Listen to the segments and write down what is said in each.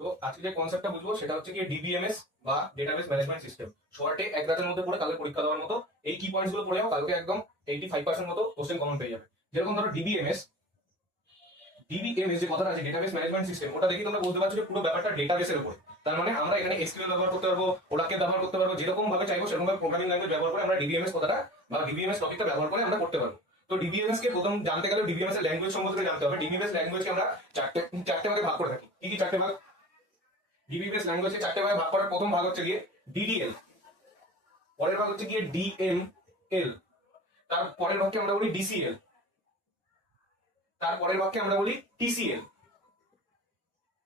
তো আজকে যে কনসেপ্টটা বুঝবো সেটা হচ্ছে কি ডিবিএমএস বা ডেটাবেস ম্যানেজমেন্ট সিস্টেম। শর্টে এক রাতের মধ্যে পড়ে কালকে পরীক্ষা দেওয়ার মতো এই কি পয়েন্টস গুলো পড়ে যাও, কালকে একদম 85% মতো কোশ্চেন কমন পেয়ে যাবে। যেরকম ধরো ডিবিএমএস, ডিবিএমএস যে কথাটা আছে ডেটাবেস ম্যানেজমেন্ট সিস্টেম, ওটা দেখি তোমরা বুঝতে পারছো যে পুরো ব্যাপারটা ডেটাবেসের উপর। তার মানে আমরা এখানে এসকিউএল ব্যবহার করতে পারবো, ওরাকে ব্যবহার করতে পারবো, যেরকম ভাবে চাইবো সেরকম ভাবে প্রোগ্রামিং ল্যাঙ্গুয়েজ ব্যবহার করে আমরা ডিবিএমএস কথাটা বা ডিবিএমএস টপিকটা ব্যবহার করে আমরা করতে পারবো। তো ডিবিএমএস কে প্রথম জানতে গেলে ডিবিএমএস এর ল্যাঙ্গুয়েজ সম্পর্কে জানতে হবে। ডিবিএমএস ল্যাঙ্গুয়েজকে আমরা চারটে ভাগে ভাগ করে থাকি। কি কি চারটে ভাগ? ডিবিএমএস ল্যাঙ্গুয়েজকে চারটে ভাগে ভাগ করার প্রথম ভাগ হচ্ছে গিয়ে ডিডিএল, পরের ভাগ হচ্ছে গিয়ে ডিএমএল, তার পরের ভাগকে আমরা বলি ডিসিএল, তার পরের ভাগকে আমরা বলি টিসিএল।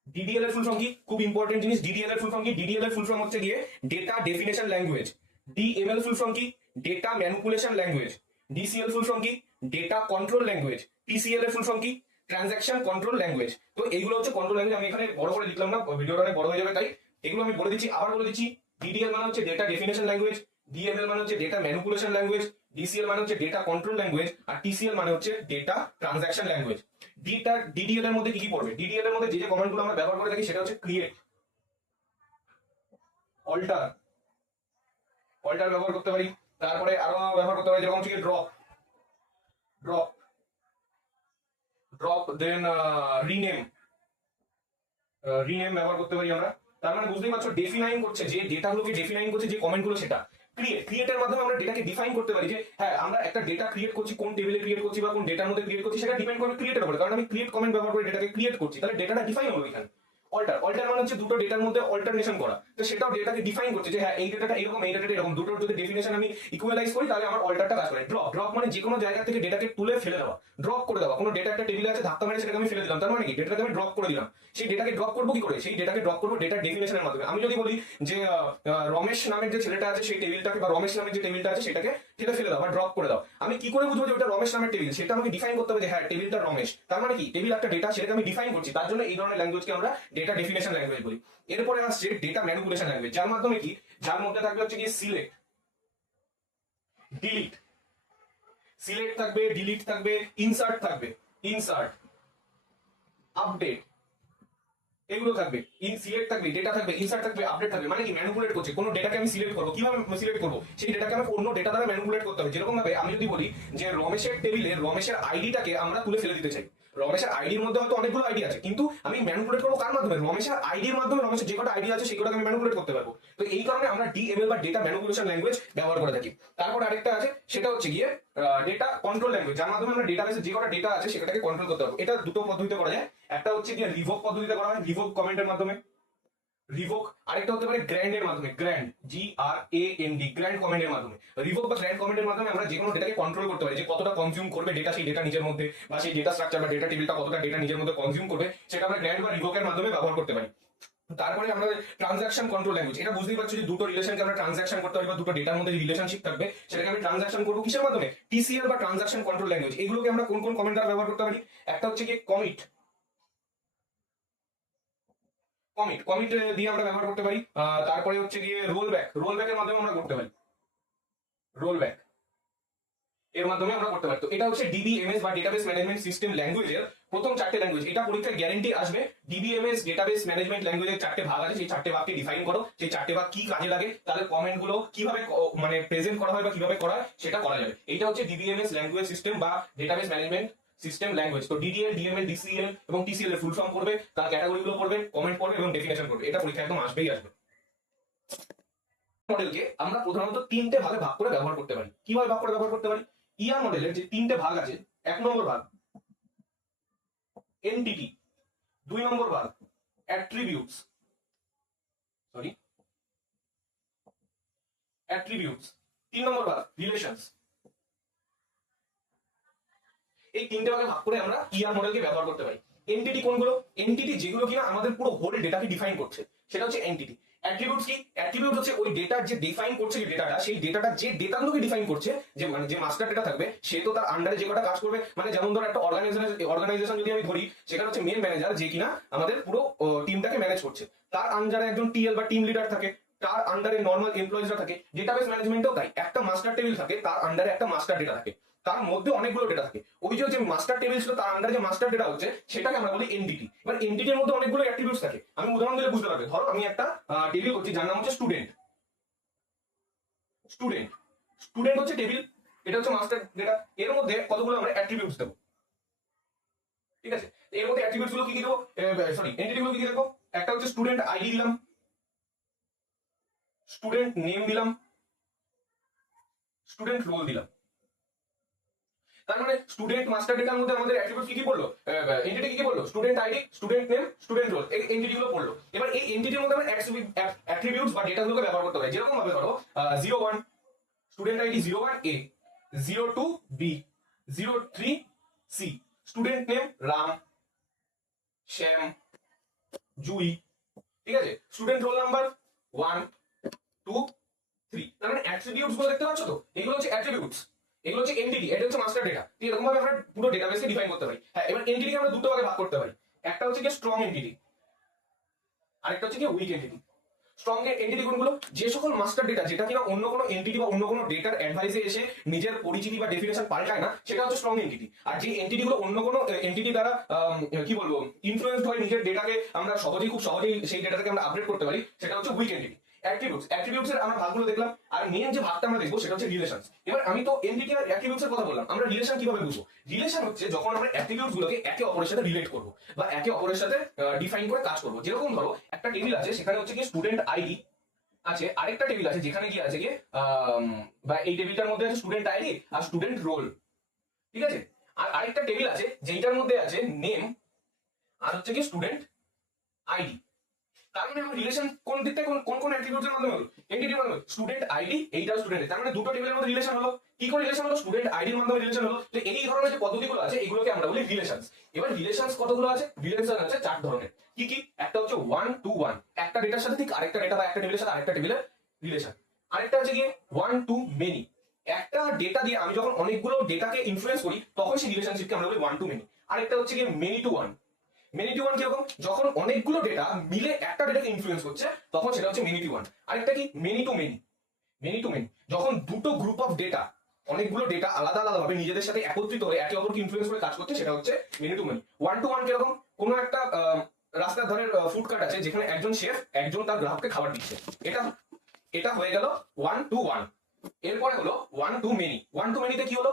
ডিডিএল এর ফুল ফর্ম কি? খুব ইম্পর্টেন্ট জিনিস। ডিডিএল এর ফুল ফর্ম কি? ডিডিএল এর ফুল ফর্ম হচ্ছে গিয়ে data definition language. DML full form কি? Data manipulation language. DCL full form কি? Data control language. টিসিএল এর ফুল ফর্ম কি? Transaction control language. তো এইগুলো হচ্ছে কন্ট্রোল ল্যাঙ্গুয়েজ। আমি এখানে বড় করে লিখলাম না, ভিডিওটা অনেক বড় হয়ে যাবে, তাই এগুলো আমি বলে দিচ্ছি, আবার বলে দিচ্ছি। ডিডিএল মানে হচ্ছে ডেটা ডেফিনেশন ল্যাঙ্গুয়েজ, ডিএমএল মানে হচ্ছে ডেটা ম্যানিপুলেশন ল্যাঙ্গুয়েজ, ডিসিএল মানে হচ্ছে ডেটা কন্ট্রোল ল্যাঙ্গুয়েজ, আর টিসিএল মানে হচ্ছে ডেটা ট্রানজাকশন ল্যাঙ্গুয়েজ। ডিডিএল এর মধ্যে কি কি পড়বে? ডিডিএল এর মধ্যে যে যে কমান্ডগুলো আমরা ব্যবহার করে থাকি সেটা হচ্ছে ক্রিয়েট, অল্টার, অল্টার ব্যবহার করতে পারি। তারপরে আরো ব্যবহার করতে পারি যেরকম হচ্ছে ড্রপ, ড্রপ, ড্রপ, দেন রিনেম, রিনেম ব্যবহার করতে পারি আমরা। তার মানে বুঝতেই পারছো ডেফিনাইন করছে, যে ডেটাগুলোকে ডেফিনাইন করছে, যে কমেন্টগুলো সেটা ক্রিয়েট। ক্রিয়েটের মাধ্যমে আমরা ডেটাকে ডিফাইন করতে পারি যে হ্যাঁ আমরা একটা ডেটা ক্রিয়েট করছি, কোন টেবিলে ক্রিয়েট করছি বা কোন ডেটার মধ্যে ক্রিয়েট করছি সেটা ডিপেন্ড করবে ক্রিয়েটের উপরে। কারণ আমি ক্রিয়েট কমেন্ট ব্যবহার করে ডেটাকে ক্রিয়েট করছি, তাহলে ডেটাটা ডিফাইন হলো এখানে। অল্টার, অল্টার মানে হচ্ছে দুটো ডেটার মধ্যে অল্টারনেশন করা, তো সেটাও ডেটাকে ডিফাইন করছে যে হ্যাঁ এই ডেটাটা এরকম, এই ডেটাটা এরকম। দুটোর যদি ডেফিনেশন আমি ইকুয়ালাইজ করি তাহলে আমার অল্টারটা কাজ করে। ড্রপ, ড্রপ মানে যে কোনো জায়গা থেকে ডেটাকে তুলে ফেলে দেওয়া, ড্রপ করে দেওয়া। কোনো ডেটা একটা টেবিলে আছে, ধাক্কা মেরে সেটাকে আমি ফেলে দিলাম, তার মানে কি ডেটাটাকে আমি ড্রপ করে দিলাম। সেই ডেটাকে ড্রপ করবো কি করে? সেই ডেটাকে ড্রপ করবো ডেটার ডেফিনেশনের মাধ্যমে। আমি যদি বলি যে রমেশ নামের যে ছেলেটা আছে সেই টেবিলটাকে বা রমেশ নামের যে টেবিলটা আছে সেটাকে ঠেলে ফেলে দাও বা ড্রপ করে দাও, আমি কি করে বুঝবো যে ওটা রমেশ নামের টেবিল? সেটা আমাকে ডিফাইন করতে হবে যে হ্যাঁ টেবিলটা রমেশ। তার মানে কি টেবিল একটা ডেটা, সেটাকে আমি ডিফাইন করছি, তার জন্য এই ধরনের ল্যাঙ্গুয়েজকে আমরা ডেটা ডেফিনেশন ল্যাঙ্গুয়েজ বলি। এরপরে আসছে ডেটা ম্যানিপুলেশন ল্যাঙ্গুয়েজ, যার মাধ্যমে কি, যার মধ্যে থাকবে হচ্ছে কি সিলেক্ট, ডিলিট, সিলেক্ট থাকবে, ডিলিট থাকবে, ইনসার্ট থাকবে, ইনসার্ট, আপডেট, এগুলো থাকবে। সিলেক্ট থাকবে, ডেটা থাকবে, ইনসার্ট থাকবে, আপডেট থাকবে। মানে কি ম্যানিপুলেট করছে, কোনো ডেটাকে আমি সিলেক্ট করবো। কিভাবে সিলেক্ট করবো? সেই ডেটাকে আমি অন্য ডেটা দ্বারা ম্যানিপুলেট করতে হবে। যেরকম ভাবে আমি যদি বলি যে রমেশের টেবিলে রমেশের আইডিটাকে আমরা তুলে ফেলে দিতে চাই, রমেশের আইডির মধ্যে হয়তো অনেকগুলো আইডি আছে, কিন্তু আমি ম্যানিপুলেট করবো কার মাধ্যমে? রমেশের আইডির মাধ্যমে। রমেশের যে কটা আইডি আছে সেই কটাকে আমি ম্যানিপুলেট করতে পারবো। তো এই কারণে আমরা ডিএমএল বা ডেটা ম্যানিপুলেশন ল্যাঙ্গুয়েজ ব্যবহার করে থাকি। তারপর আরেকটা আছে, সেটা হচ্ছে গিয়ে ডেটা কন্ট্রোল ল্যাঙ্গুয়েজ, যার মাধ্যমে আমরা ডেটাবেসে যে কটা ডেটা আছে সেটাকে কন্ট্রোল করতে পারবো। এটা দুটো পদ্ধতিতে করা যায়। একটা হচ্ছে গিয়ে রিভোক পদ্ধতিতে করা হয়, রিভোক কমেন্টের মাধ্যমে, রিভোক। আরেকটা হতে পারে গ্র্যান্ড এর মাধ্যমে, গ্র্যান্ড, GRAND, গ্র্যান্ড কমেন্টের মাধ্যমে। রিভোক বা গ্র্যান্ড কমেন্টের মাধ্যমে আমরা যে কোনো ডেটাকে কন্ট্রোল করতে পারি, যে কতটা কনজিউম করবে ডেটা সেই ডেটা নিজের মধ্যে, বা সেই ডেটা স্ট্রাকচার বা ডেটা টেবিলটা কতটা ডেটা নিজের মধ্যে কনজিউম করবে, সেটা আমরা গ্র্যান্ড বা রিভোকের মাধ্যমে ব্যবহার করতে পারি। তারপরে আমরা ট্রানজাকশন কন্ট্রোল ল্যাঙ্গুয়েজ, এটা বুঝতেই পারছো যে দুটো রিলেশনকে আমরা ট্রানজাকশন করতে পারি বা দুটো ডেটার মধ্যে রিলেশনশিপ থাকবে সেটাকে আমি ট্রানজাকশন করবো কিসের মাধ্যমে? TCL বা ট্রানজাকশন কন্ট্রোল ল্যাঙ্গুয়েজ। এগুলোকে আমরা কোন কোন কমেন্ট দ্বারা ব্যবহার করতে পারি? একটা হচ্ছে কি কমিট, কমিট, কমিট দিয়ে আমরা ব্যবহার করতে পারি। তারপরে হচ্ছে গিয়ে রোল ব্যাক, রোল ব্যাকের মাধ্যমে আমরা করতে পারি, রোল ব্যাক এর মাধ্যমে আমরা করতে পারি। তো এটা হচ্ছে ডিবিএমএস বা ডেটাবেস ম্যানেজমেন্ট সিস্টেম ল্যাঙ্গুয়েজের প্রথম চারটে ল্যাঙ্গুয়েজ। এটা পরীক্ষায় গ্যারান্টি আসবে। ডিবিএমএস ডেটাবেস ম্যানেজমেন্ট ল্যাঙ্গুয়েজের চারটে ভাগ আছে, সেই চারটে ভাগকে ডিফাইন করো, সেই চারটে ভাগ কি কাজে লাগে, তাহলে কমেন্ট গুলো কিভাবে মানে প্রেজেন্ট করা হয় বা কিভাবে করা হয় সেটা করা যাবে। এটা হচ্ছে ডিবিএমএস ল্যাঙ্গুয়েজ সিস্টেম বা ডেটাবেস ম্যানেজমেন্ট সিস্টেম ল্যাঙ্গুয়েজ। তো ডিডিএল, ডিএমএল, ডিসিএল এবং টিসিএল এর ফুল ফর্ম করবে, তার ক্যাটাগরি গুলো পড়বে, কমেন্ট পড়বে এবং ডেফিনেশন করবে। এটা পরীক্ষা একদম আসবেই আসবে। মডেলকে আমরা প্রধানত তিনটে ভাগে ভাগ করে ব্যবহার করতে পারি। কিভাবে ভাগ করে ব্যবহার করতে পারি? ইয়ার মডেলের যে তিনটে ভাগ আছে, এক নম্বর ভাগ এনটিটি, দুই নম্বর ভাগ অ্যাট্রিবিউটস, সরি অ্যাট্রিবিউটস, তিন নম্বর ভাগ রিলেশনস। এই তিনটে ভাগে ভাগ করে আমরা ইয়ার মডেলকে ব্যবহার করতে পারি। এনটিটি কোনগুলো? এনটিটি যেগুলো কিনা আমাদের পুরো হোল ডেটাকে ডিফাইন করছে, সেটা হচ্ছে এনটিটি। অ্যাট্রিবিউটস কি? অ্যাট্রিবিউট হচ্ছে ওই ডেটার যে ডিফাইন করছে, যে ডেটাটা, সেই ডেটাটা যে ডেটাগুলোকে ডিফাইন করছে, যে মানে যে মাস্টার ডেটা থাকবে সে তো তার আন্ডারে যে কটা কাজ করবে। মানে যেমন ধরো একটা অর্গানাইজেশন যদি আমি ধরি, সেখানে হচ্ছে মেন ম্যানেজার যে কিনা আমাদের পুরো টিমটাকে ম্যানেজ করছে, তার আন্ডারে একজন টিএল বা টিম লিডার থাকে, তার আন্ডারে নর্মাল এমপ্লয়িজরা থাকে। ডেটাবেস ম্যানেজমেন্টও তাই, একটা মাস্টার টেবিল থাকে, তার আন্ডারে একটা মাস্টার ডেটা থাকে। তার মধ্যে অনেকগুলো ডেটা থাকে। ওই যে মাস্টার টেবিল ছিল তার আন্ডারে যে মাস্টার ডেটা হচ্ছে সেটাকে আমরা বলি এনটিটি। এবার এনটিটির মধ্যে অনেকগুলো অ্যাট্রিবিউটস থাকে। আমি উদাহরণ দিলে বুঝতে পারবে। ধরো আমি একটা টেবিল করছি যার নাম হচ্ছে স্টুডেন্ট। স্টুডেন্ট স্টুডেন্ট হচ্ছে টেবিল, এটা হচ্ছে মাস্টার ডেটা। এর মধ্যে কতগুলো আমরা অ্যাট্রিবিউটস দেবো, ঠিক আছে? এর মধ্যে অ্যাট্রিবিউটস গুলো কি কি দেবো, সরি এন্টিটি গুলো কি কি দেবো? একটা হচ্ছে স্টুডেন্ট আইডি দিলাম, স্টুডেন্ট নেম দিলাম, স্টুডেন্ট রোল দিলাম। তার মানে স্টুডেন্ট মাস্টার ডেটার মধ্যে আমাদের অ্যাট্রিবিউট কি কি বললো, এন্টিটি কি কি বললো? Student ID, student name, student role, এই এন্টিটি গুলো পড়লো। এবার এই এন্টিটির মধ্যে আমরা অ্যাট্রিবিউটস বা ডেটা গুলোকে ব্যবহার করতে পারি। যেরকম ভাবে ধরো 01 student ID 01 A, 02 B, 03 C, student name Ram, Shyam, Jui, ঠিক আছে? Student roll number 1 2 3। তার মানে অ্যাট্রিবিউটস গুলো দেখতে পাচ্ছ তো, এগুলো হচ্ছে অ্যাট্রিবিউটস, এগুলো হচ্ছে এন্টিটি, এটা হচ্ছে মাস্টার ডেটা। এরকম ভাবে আমরা পুরো ডেটাবেসকে ডিফাইন করতে পারি। হ্যাঁ, এবার এন্টিটিকে আমরা দুটো ভাগে ভাগ করতে পারি। একটা হচ্ছে কি স্ট্রং এন্টিটি, আরেকটা হচ্ছে কি উইক এন্টিটি। স্ট্রং এন্টিটি কোনগুলো? যে সকল মাস্টার ডেটা যেটা কিনা অন্য কোনো এন্টিটি বা অন্য কোনো ডেটার অ্যাডভাইসে এসে নিজের পরিচিতি বা ডেফিনেশন পাল্টায় না, সেটা হচ্ছে স্ট্রং এন্টিটি। আর যে এন্টিটি গুলো অন্য কোনো এন্টিটি দ্বারা কি বলবো ইনফ্লুয়েন্সড হয়, নিজের ডেটাকে আমরা খুব সহজেই সেই ডেটাটাকে আমরা আপডেট করতে পারি, সেটা হচ্ছে উইক এন্টিটি। অ্যাট্রিবিউটস এর আমরা ভাগগুলো দেখলাম। আর মেন যে ভাগটা আমরা দেখবো সেটা হচ্ছে রিলেশনস। এবার আমি তো এন্টিটি আর অ্যাট্রিবিউটস এর কথা বললাম, আমরা রিলেশন কিভাবে বুঝবো? রিলেশন হচ্ছে যখন আমরা অ্যাট্রিবিউটস গুলোকে একে অপরের সাথে রিলেট করবো বা একে অপরের সাথে ডিফাইন করে কাজ করবো। যেরকম ধরো একটা টেবিল আছে, সেখানে হচ্ছে কি স্টুডেন্ট আইডি আছে, আরেকটা টেবিল আছে যেখানে কি আছে কি বা এই টেবিলটার মধ্যে আছে স্টুডেন্ট আইডি আর স্টুডেন্ট রোল, ঠিক আছে? আর আরেকটা টেবিল আছে যেটার মধ্যে আছে নেম আর হচ্ছে কি স্টুডেন্ট আইডি। তার মানে আমার রিলেশন কোন দিক থেকে কোন কোন অ্যাট্রিবিউটস এর মাধ্যমে হলো? এন্টিটির মাধ্যমে। স্টুডেন্ট আইডি এইটা স্টুডেন্ট, তার মানে দুটো টেবিলের মধ্যে রিলেশন হলো। কি করে রিলেশন হলো? স্টুডেন্ট আইডির মাধ্যমে রিলেশন হলো। তো এই ধরনের যে পদ্ধতিগুলো আছে এগুলোকে আমরা বলি রিলেশনস। এবার রিলেশনস কতগুলো আছে? রিলেশন আছে 4 ধরনের। কি কি? একটা হচ্ছে 1 to 1, একটা ডেটার সাথে ঠিক আরেকটা ডেটা বা একটা টেবিলের সাথে আরেকটা টেবিলের রিলেশন। আরেকটা হচ্ছে গিয়ে 1 to many, একটা ডেটা দিয়ে আমি যখন অনেকগুলো ডেটাকে ইনফ্লুয়েন্স করি তখন সেই রিলেশনশিপকে আমরা বলি 1 to many। আরেকটা হচ্ছে গিয়ে many two one. Many two one কিরকম? যখন অনেকগুলো ডেটা মিলে একটা ডেটাকে ইনফ্লুয়েন্স করছে তখন সেটা হচ্ছে মেনি টু ওয়ান। আরেকটা কি? Many to many. Many to many যখন দুটো গ্রুপ অফ ডেটা, অনেকগুলো ডেটা আলাদা আলাদা ভাবে নিজেদের সাথে একত্রিত হয়ে একে অপরকে ইনফ্লুয়েন্স করে কাজ করছে, সেটা হচ্ছে মেনি টু মেনি। 1 to 1 কিরকম? কোনো একটা রাস্তার ধারের ফুড কার্ট আছে যেখানে একজন শেফ একজন তার গ্রাহককে খাবার দিচ্ছে, এটা এটা হয়ে গেল 1 to 1। এরপরে হলো 1 to many। 1 to many তে কি হলো?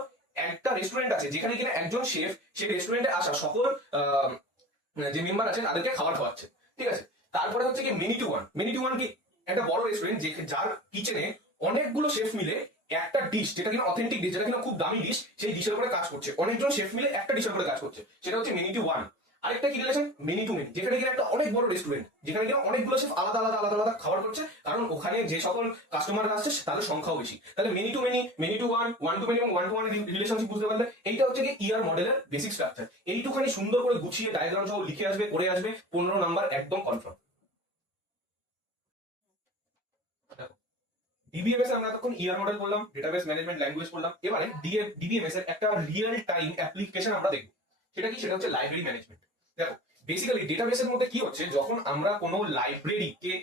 একটা রেস্টুরেন্ট আছে যেখানে কিনা একজন শেফ সেই রেস্টুরেন্টে আসা সকল যে মেম্বার আছে তাদেরকে খাবার খাওয়াচ্ছে, ঠিক আছে? তারপরে হচ্ছে কি many two one. Many two one কি? একটা বড় রেস্টুরেন্ট যার কিচেনে অনেকগুলো শেফ মিলে একটা ডিশ, যেটা কিনা অথেন্টিক ডিশ, যেটা কিনা খুব দামি ডিশ, সেই ডিশের উপরে কাজ করছে। অনেকজন শেফ মিলে একটা ডিশের উপরে কাজ করছে, সেটা হচ্ছে মেনি টু ওয়ান। আরেকটা কি রিলেশন? মেনি টু মেনি, যেখানে কিনা একটা অনেক বড় রেস্টুরেন্ট যেখানে কিনা অনেকগুলো শেফ আলাদা আলাদা আলাদা আলাদা খাবার করছে, কারণ ওখানে যে সকল কাস্টমার আসছে তাদের সংখ্যাও বেশি। তাহলে many to many, many two one, 1 to many এবং 1 to 1 রিলেশনশিপ বুঝতে পারলে এইটা হচ্ছে কি ইয়ার মডেলের বেসিক স্ট্রাকচার। এইটুখানি সুন্দর করে গুছিয়ে ডায়াগ্রাম সহ লিখে আসবে, করে আসবে, 15 নাম্বার একদম কনফার্ম। ডিবিএমএস এ আমরা এতক্ষণ ইয়ার মডেল করলাম, ডেটাবেস ম্যানেজমেন্ট ল্যাঙ্গুয়েজ করলাম। এবারে ডিবিএমএস এর একটা রিয়েল টাইম অ্যাপ্লিকেশন আমরা দেখব। সেটা কি? সেটা হচ্ছে লাইব্রেরি ম্যানেজমেন্ট। দেখো বেসিক্যালি ডেটাবেসের মধ্যে কি হচ্ছে, যখন আমরা কোনো লাইব্রেরিকে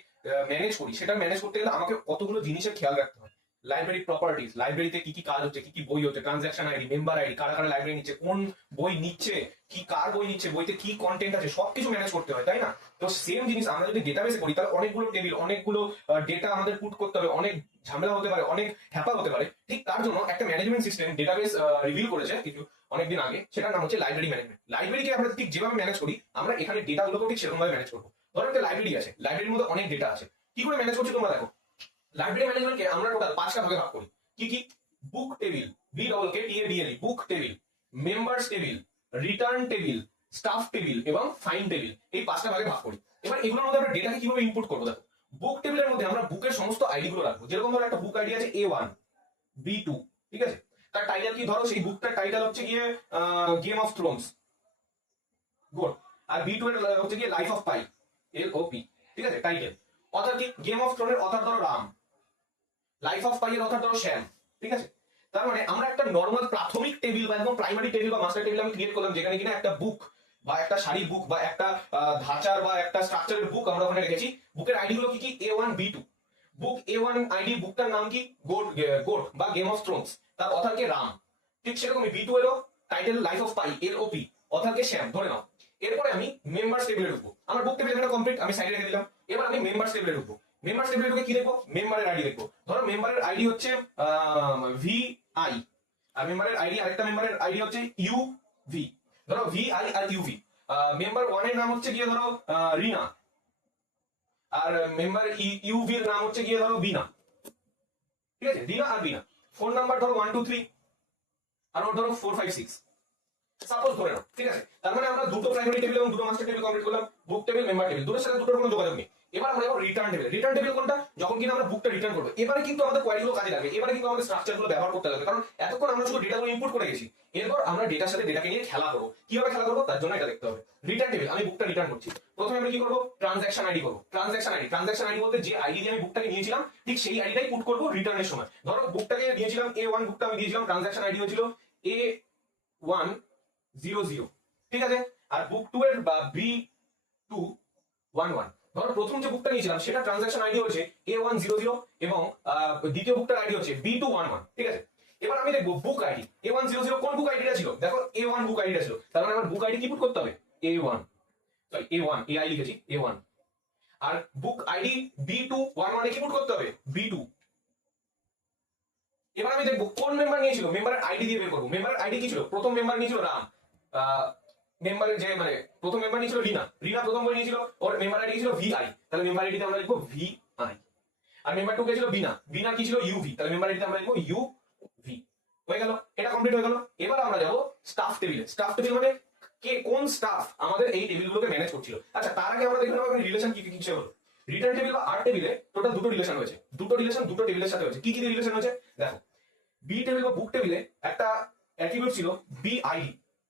ম্যানেজ করি, সেটা ম্যানেজ করতে গেলে আমাকে কতগুলো জিনিসের খেয়াল রাখতে হয়। লাইব্রেরি প্রপার্টিজ, লাইব্রেরিতে কি কি কাজ হচ্ছে, কি কি বই হচ্ছে, ট্রানজাকশন আইডি, মেম্বার আইডি, কারা কারা লাইব্রেরি নিচ্ছে, কোন বই নিচ্ছে, কি কার বই নিচ্ছে, বইতে কি কন্টেন্ট আছে, সবকিছু ম্যানেজ করতে হয়, তাই না? তো সেম জিনিস আমরা যদি ডেটাবেসে করি তাহলে অনেকগুলো টেবিল, অনেকগুলো ডেটা আমাদের পুট করতে হবে, অনেক ঝামেলা হতে পারে, অনেক হ্যাপা হতে পারে। ঠিক তার জন্য একটা ম্যানেজমেন্ট সিস্টেম ডেটাবেস রিভিল করেছে কিছু অনেকদিন আগে, সেটার নাম হচ্ছে লাইব্রেরি ম্যানেজমেন্ট। লাইব্রেরিকে আমরা ঠিক যেভাবে ম্যানেজ করি আমরা এখানে ডেটাগুলোকেও ঠিক সেরকম ভাবে ম্যানেজ করবো। ধরো একটা লাইব্রেরি আছে, লাইব্রেরির মধ্যে অনেক ডেটা আছে, কি করে ম্যানেজ করছি তোমরা দেখো। লাইব্রেরি ম্যানেজমেন্টকে আমরা টোটাল 5টা ভাগে ভাগ করি। কি কি? Book table, BKTABLE, book table, members table, return table, staff table এবং ফাইন টেবিল, এই 5টা ভাগে ভাগ করি। এবার এগুলোর মধ্যে আমরা ডেটাকে কিভাবে ইনপুট করবো দেখো। বুক টেবিলের মধ্যে আমরা বুকের সমস্ত আইডি গুলো রাখবো। যেরকম ধরো একটা বুক আইডি আছে A1 B2, ঠিক আছে? তার টাইটেল কি? ধরো সেই বুকটার টাইটেল হচ্ছে গিয়ে গেম অফ থ্রোনস, গুড। আর B2 এর হচ্ছে গিয়ে লাইফ অফ পাই, LOP, ঠিক আছে? টাইটেল। অথর কি? গেম অফ থ্রোনের অথর ধরো রাম, লাইফ অফ পাই এর অথর ধরো শ্যাম, ঠিক আছে? তার মানে আমরা একটা নর্মাল প্রাথমিক টেবিল বা একদম প্রাইমারি টেবিল বা মাস্টার টেবিল আমি ক্রিয়েট করলাম, যেখানে কিনা একটা বুক বা একটা সারি বুক বা একটা ধাঁচার বা একটা স্ট্রাকচারের বুক আমরা ওখানে রেখেছি। বুকের আইডি গুলো কি কি? A1 B2। বুক A1 আইডি, বুকটার নাম কি? গোট, গোট বা গেম অফ থ্রোনস, তার অথর কে রাম, ঠিক সেরকমই বি টু এরও title life of pi LOP অথারকে শ্যাম ধরে নাও। এরপরে আমি মেম্বার্স টেবিলে ঢুকবো। আমার বুক টেবিল এখানে কমপ্লিট, আমি সাইডে রেখে দিলাম। এবার আমি মেম্বার্স টেবিলে ঢুকবো। মেম্বার্স টেবিলে ঢুকে কি দেখবো? মেম্বারের আইডি দেখবো। ধরো মেম্বারের আইডি হচ্ছে VI, আর মেম্বারের আইডি, আরেকটা মেম্বারের আইডি হচ্ছে UV। ধরো VI আর UV। মেম্বার 1 এর নাম হচ্ছে গিয়ে ধরো রিনা, আর মেম্বার UV এর নাম হচ্ছে গিয়ে ধরো বিনা। ঠিক আছে, রিনা আর বিনা। ফোন নাম্বার ধরো 1 2 3, আর ওর ধরো 4 5 6 সাপোজ ধরে নাও। ঠিক আছে, তার মানে আমরা দুটো প্রাইমারি টেবিল এবং দুটো মাস্টার টেবিল কমপ্লিট করলাম। বুক টেবিল, মেম্বার টেবিল, দুটোর সাথে দুটোর কোনো যোগাযোগ নেই। এবার আমরা যাবো রিটার্ন টেবিল। রিটার্ন টেবিল কোনটা? যখন কিনা আমরা বুকটা রিটার্ন করবো। এবারে কিন্তু আমাদের কোয়ারি গুলো কাজে লাগবে, এবারে কিন্তু আমাদের স্ট্রাকচার গুলো ব্যবহার করতে লাগবে, কারণ এতক্ষণ আমরা শুধু ডেটাগুলো ইনপুট করে গেছি। এরপর আমরা ডেটার সাথে ডেটাকে নিয়ে খেলা করবো। কিভাবে খেলা করবো তার জন্য এটা দেখতে হবে। রিটার্ন টেবিল, আমি বুকটা রিটার্ন করছি। প্রথমে আমরা কি করবো? ট্রানজাকশন আইডি করবো। ট্রানজাকশন আইডি বলতে যে আইডি দিয়ে আমি বুকটাকে নিয়েছিলাম ঠিক সেই আইডিটাই পুট করবো রিটার্নের সময়। ধরো বুকটাকে নিয়েছিলাম A1, বুকটা আমি দিয়েছিলাম, ট্রানজাকশন আইডি হয়েছিল A100। ঠিক আছে, আর বুক 2 এর বা B211। ধরো প্রথম যে বুকটা নিয়েছিলাম সেটা ট্রানজাকশন আইডি হচ্ছে A100 এবং দ্বিতীয় বুকটার আইডি হচ্ছে B211। ঠিক আছে, এবার আমি দেখবো বুক আইডি A100 কোন বুক আইডিটা ছিল। দেখো A1 বুক আইডিটা ছিল, তার মানে আমার বুক আইডি কি পুট করতে হবে? A1, সরি A1, AI লিখেছি A1। আর বুক আইডি B211 এ কি পুট করতে হবে? B2। এবার আমি দেখবো কোন মেম্বার নিয়েছিল, মেম্বারের আইডি দিয়ে বের করবো। মেম্বারের আইডি কি ছিল? প্রথম মেম্বার নিয়েছিল রাম, মেম্বারের যে মানে প্রথম মেম্বার নিয়েছিল রিনা, রিনা প্রথম বই নিয়েছিল, ওর মেম্বার আইডি ছিল VI, তাহলে মেম্বার আইডিতে আমরা লিখবো VI। আর মেম্বার 2 কে ছিল বিনা, বিনা কি ছিল UV, তাহলে মেম্বার আইডিতে আমরা লিখবো UV। হয়ে গেল, এটা কমপ্লিট হয়ে গেল। এবার আমরা যাব স্টাফ টেবিলে। স্টাফ টেবিল মানে কে কোন স্টাফ আমাদের এই টেবিলগুলোকে ম্যানেজ করছিল। আচ্ছা, তার আগে আমরা দেখে নেবো রিলেশন কি কি হলো। রিটার্ন টেবিল বা আর টেবিলে টোটাল দুটো রিলেশন হয়েছে। দুটো রিলেশন দুটো টেবিলের সাথে হয়েছে। কি কি রিলেশন হয়েছে দেখো। বি টেবিল বা বুক টেবিলে একটা অ্যাট্রিবিউট ছিল BID,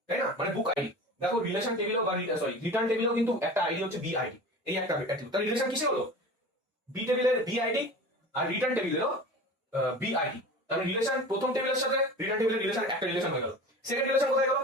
তাই না, মানে বুক আইডি। দেখো রিলেশন টেবিলও বা সরি রিটার্ন টেবিলেও কিন্তু একটা আইডি হচ্ছে BID, এই একটা অ্যাট্রিবিউট। তার রিলেশন কিসে হলো? বি টেবিলের BID আর রিটার্ন টেবিলেরও BID। তাহলে রিলেশন প্রথম টেবিলের সাথে রিটার্ন টেবিলের রিলেশন একটা রিলেশন হয়ে গেল। সেকেন্ড রিলেশন কোথায় গেল?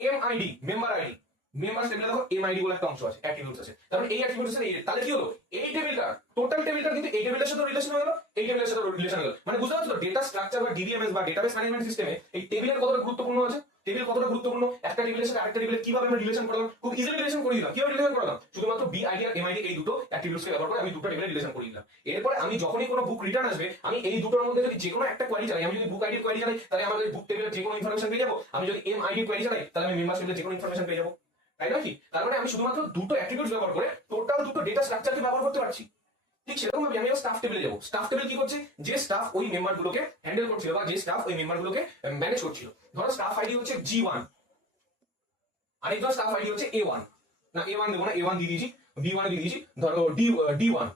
MID, member ID. মেম্বার টেবিলে দেখো MID বলে একটা অংশ আছে, অ্যাট্রিবিউটস আছে। তাহলে এই অ্যাট্রিবিউটস এর তাহলে কি হলো? এই টেবিলটা টোটাল টেবিলটা কিন্তু এই টেবিলের সাথে রিলেশন হয়ে গেল, এই টেবিলের সাথে রিলেশন হয়ে গেল। মানে বুঝতে পারছো ডেটা স্ট্রাকচার বা DBMS বা ডেটাবেস ম্যানেজমেন্ট সিস্টেমে এই টেবিলের কতটা গুরুত্বপূর্ণ আছে। টেবিল কতটা গুরুত্বপূর্ণ, একটা টেবিলের সাথে আরেকটা টেবিলে কিভাবে আমরা রিলেশন করলাম, খুব ইজিলি রিলেশন করে দিলাম। কিভাবে রিলেশন করলাম? শুধুমাত্র BID আর MID এই দুটো অ্যাট্রিবিউটসকে ব্যবহার করে আমি দুটো টেবিলে রিলেশন করে দিলাম। এরপরে আমি যখনই কোনো বুক রিটার্ন আসবে, আমি এই দুটোর মধ্যে যদি যে কোনো একটা কোয়ারি চালাই, আমি যদি বুক আইডির কোয়ারি চালাই তাহলে আমাদের বুক টেবিলের যে কোনো ইনফরমেশন পেয়ে যাবো। আমি যদি MID কোয়ারি চালাই তাহলে আমি মেম্বার টেবিলের যে কোনো ইনফরমেশন পেয়ে যাবো, তাই না কি? তার মানে আমি শুধুমাত্র দুটো অ্যাট্রিবিউটস ব্যবহার করে টোটাল দুটো ডেটা স্ট্রাকচারকে ব্যবহার করতে পারছি। ঠিক সেরকম ভাবে আমি স্টাফ টেবিলে যাবো। স্টাফ টেবিল কি করছে? যে স্টাফ ওই মেম্বারগুলোকে হ্যান্ডেল করছিল বা যে স্টাফ ওই মেম্বারগুলোকে ম্যানেজ করছিল। ধরো স্টাফ আইডি হচ্ছে G1, আরেকজন স্টাফ আইডি হচ্ছে A1। না A1 দেবো না, A1 দিয়ে দিয়েছি, B1 দিয়ে দিয়েছি। ধরো D1,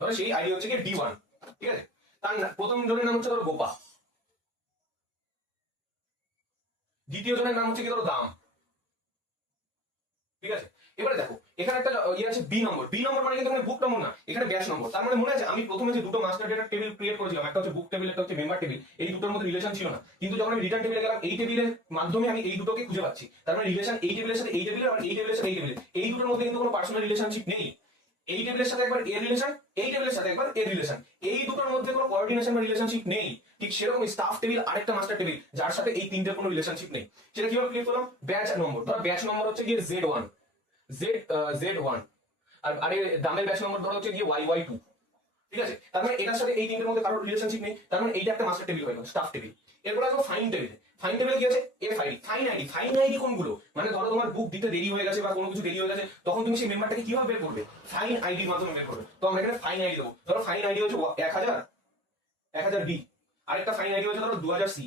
ধরো সেই আইডি হচ্ছে কি D1। ঠিক আছে, তার প্রথম জনের নাম হচ্ছে ধরো গোপা, দ্বিতীয় জনের নাম হচ্ছে কি ধরো দাম। ঠিক আছে, এবারে দেখো এখানে একটা ইয়ে আছে বি নম্বর। বি নম্বর মানে কিন্তু এখানে বুক নম্বর না, এখানে ব্যাচ নম্বর। তার মানে মনে আছে আমি প্রথমে যে দুটো মাস্টার ডেটা টেবিল ক্রিয়েট করেছিলাম, একটা হচ্ছে বুক টেবিল, একটা হচ্ছে মেম্বার টেবিল, এই দুটোর মধ্যে রিলেশন ছিল না। কিন্তু যখন আমি রিটার্ন টেবিলে গেলাম, এই টেবিলের মাধ্যমে আমি এই দুটোকে খুঁজে পাচ্ছি। তার মানে রিলেশন এই টেবিলের সাথে এই টেবিলের, আর এই টেবিলের সাথে এই টেবিলের, এই দুটোর মধ্যে কিন্তু কোনো পার্সোনাল রিলেশনশিপ নেই। এই টেবিলের সাথে একবার এর রিলেশন, এই টেবিলের সাথে একবার এর রিলেশন, এই দুটোর মধ্যে কোনো কোঅর্ডিনেশন বা রিলেশনশিপ নেই। ঠিক সেরকম স্টাফ টেবিল আরেকটা মাস্টার টেবিল যার সাথে এই তিনটের কোনো রিলেশনশিপ নেই। সেটা কিভাবে ক্লিয়ার করলাম? Batch number. ধরো ব্যাচ নম্বর হচ্ছে গিয়ে Z1, আর আরে দামের ব্যাচ নম্বর ধরো হচ্ছে গিয়ে YY2। ঠিক আছে, তার মানে এটার সাথে এই তিনটের মধ্যে কারোর রিলেশনশিপ নেই। তার মানে এইটা একটা মাস্টার টেবিল হয়ে গেল, স্টাফ টেবিল। এরপর আসবো ফাইন টেবিল। ফাইন টেবিলে কি আছে? FID, fine ID. Fine ID কোনগুলো? মানে ধরো তোমার বুক দিতে দেরি হয়ে গেছে বা কোনো কিছু দেরি হয়ে গেছে, তখন তুমি সেই মেম্বারটাকে কিভাবে বের করবে? ফাইন আইডির মাধ্যমে বের করবে। তো আমরা এখানে ফাইন আইডি দেবো। ধরো ফাইন আইডি হচ্ছে 1000B, আরেকটা ফাইন আইডি হচ্ছে ধরো 2000C।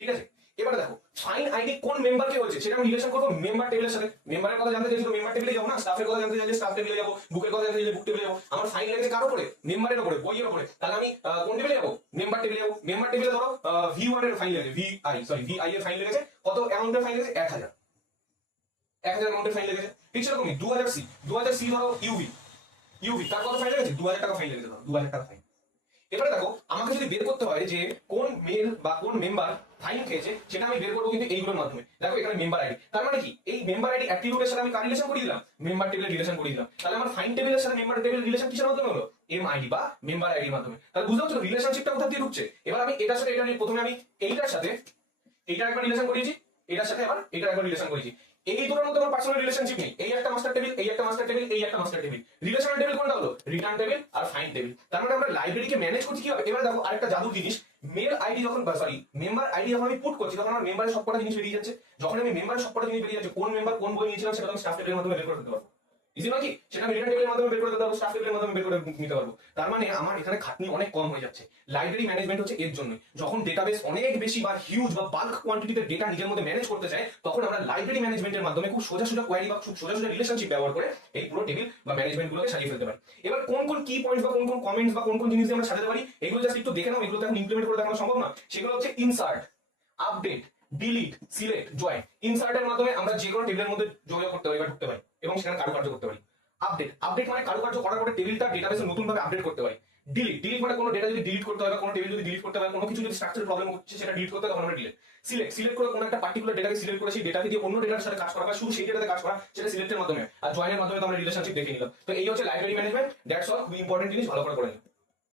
ঠিক আছে, এবারে দেখো ফাইন আইডি কোন মেম্বারকে হয়েছে সেটা আমি রিলেশন করবো মেম্বার টেবিলের সাথে। মেম্বারের কথা জানতে চাইছি তো মেম্বার টেবিলে যাবো না, স্টাফের কথা জানতে চাইলে স্টাফ টেবিলে যাবো, বুকের কথা জানতে চাইলে বুক টেবিলে যাবো। আমার ফাইন লেগেছে কার উপরে? মেম্বারের উপরে, বইয়ের উপরে। তাহলে আমি কোন টেবিলে যাবো? মেম্বার টেবিলে যাবো। মেম্বার টেবিলে ধরো V1 এর ফাইন লেগেছে, VI এর ফাইন লেগেছে। কত অ্যামাউন্টের ফাইন লেগেছে? 1000 অ্যামাউন্টের ফাইন লেগেছে। ঠিক সেরকমই 2000C ধরো UV তার কত ফাইন লেগেছে? 2000 টাকা ফাইন লেগেছে, ধরো 2000 টাকা ফাইন। এবারে দেখো আমাকে যদি বের করতে হয় যে কোন মেল বা কোন মেম্বার ফাইন খেয়েছে, সেটা আমি বের করবো কিন্তু এইগুলোর মাধ্যমে। দেখো এখানে মেম্বার আইডি, তার মানে কি এই মেম্বার আইডি অ্যাট্রিবিউটের সাথে আমি কার রিলেশন করে দিলাম? মেম্বার টেবিলের রিলেশন করে দিলাম। তাহলে আমার ফাইন টেবিলের সাথে মেম্বার টেবিলের রিলেশন কিসের মাধ্যমে হলো? MID বা মেম্বার আইডির মাধ্যমে। তাহলে বুঝতে পারছো রিলেশনশিপটা কোথা দিয়ে ঢুকছে। এবার আমি এটার সাথে এটা প্রথমে আমি এইটার সাথে এইটার একবার রিলেশন করিয়েছি, এটার সাথে আবার এটার একবার রিলেশন করেছি। এই দুটোর মধ্যে কোনো পার্সোনাল রিলেশনশিপ নেই। এই একটা মাস্টার টেবিল, এই একটা মাস্টার টেবিল, এই একটা মাস্টার টেবিল। রিলেশনাল টেবিল কোনটা হলো? রিটার্ন টেবিল আর ফাইন্ড টেবিল। তার মানে আমরা লাইব্রেরিকে ম্যানেজ করছি কিভাবে? এবার দেখো আরেকটা জাদুর জিনিস, মেল আইডি যখন সরি মেম্বার আইডি যখন আমি পুট করছি তখন আমার মেম্বারের সবকটা জিনিস বেরিয়ে যাচ্ছে। যখন আমি মেম্বারের সবকটা জিনিস বেরিয়ে যাচ্ছে, কোন মেম্বার কোন বই নিয়েছিলাম সেটা আমি স্টাফ টেবিলের মাধ্যমে বের করে দিতে পারবো। ইজি নয় কি? সেটা আমি রিটার্ন টেবিলের মাধ্যমে বের করে দিতে পারবো, স্টাফ টেবিলের মাধ্যমে বের করে নিতে পারবো। তার মানে আমার এখানে খাটনি অনেক কম হয়ে যাচ্ছে। লাইব্রেরি ম্যানেজমেন্ট হচ্ছে এর জন্য। যখন ডেটাবেস অনেক বেশি বা হিউজ বা বাল্ক কোয়ান্টিটিতে ডেটা নিজের মধ্যে ম্যানেজ করতে চাই, তখন আমরা লাইব্রেরি ম্যানেজমেন্টের মাধ্যমে খুব সোজা সোজা কোয়ারি বা খুব সোজা সোজা রিলেশনশিপ ব্যবহার করে এই পুরো টেবিল বা ম্যানেজমেন্ট গুলোকে সাজিয়ে ফেলতে পারি। এবার কোন কোন কি পয়েন্টস বা কোন কোন কমেন্টস বা কোন কোন জিনিস দিয়ে আমরা সাজাতে পারি এগুলো জাস্ট একটু দেখে নাও। এগুলো তো এখন ইমপ্লিমেন্ট করে দেখানো সম্ভব না। সেগুলো হচ্ছে insert, update, delete, select, join. ইনসার্টের মাধ্যমে আমরা যে কোনো টেবিলের মধ্যে যোগাযোগ করতে পারি বা ঢুকতে পারি এবং সেখানে কারুকার্য করতে পারি। আপডেট, আপডেট মানে কারুকার্য করার পরে টেবিলটা ডেটাবেসে নতুন ভাবে আপডেট করতে পারি। ডিলিট, ডিলিট মানে কোনো ডেটা যদি ডিলিট করতে হয় বা কোনো টেবিল যদি ডিলিট করতে হয়, কোনো কিছু যদি স্ট্রাকচারাল প্রবলেম হচ্ছে সেটা ডিলিট করতে হয়, তখন আমরা ডিলিট। সিলেক্ট, সিলেক্ট করে কোনো একটা পার্টিকুলার ডেটাকে সিলেক্ট করে সেই ডেটাকে দিয়ে অন্য ডেটার সাথে কাজ করা বা শুধু সেই ডেটাতে কাজ করা, সেটা সিলেক্টের মাধ্যমে। আর জয়েনের মাধ্যমে তো আমরা রিলেশনশিপ দেখে নিলাম। তো এই হচ্ছে লাইব্রেরি ম্যানেজমেন্ট। That's all. খুবই ইম্পর্টেন্ট জিনিস, ভালো করে নিলাম।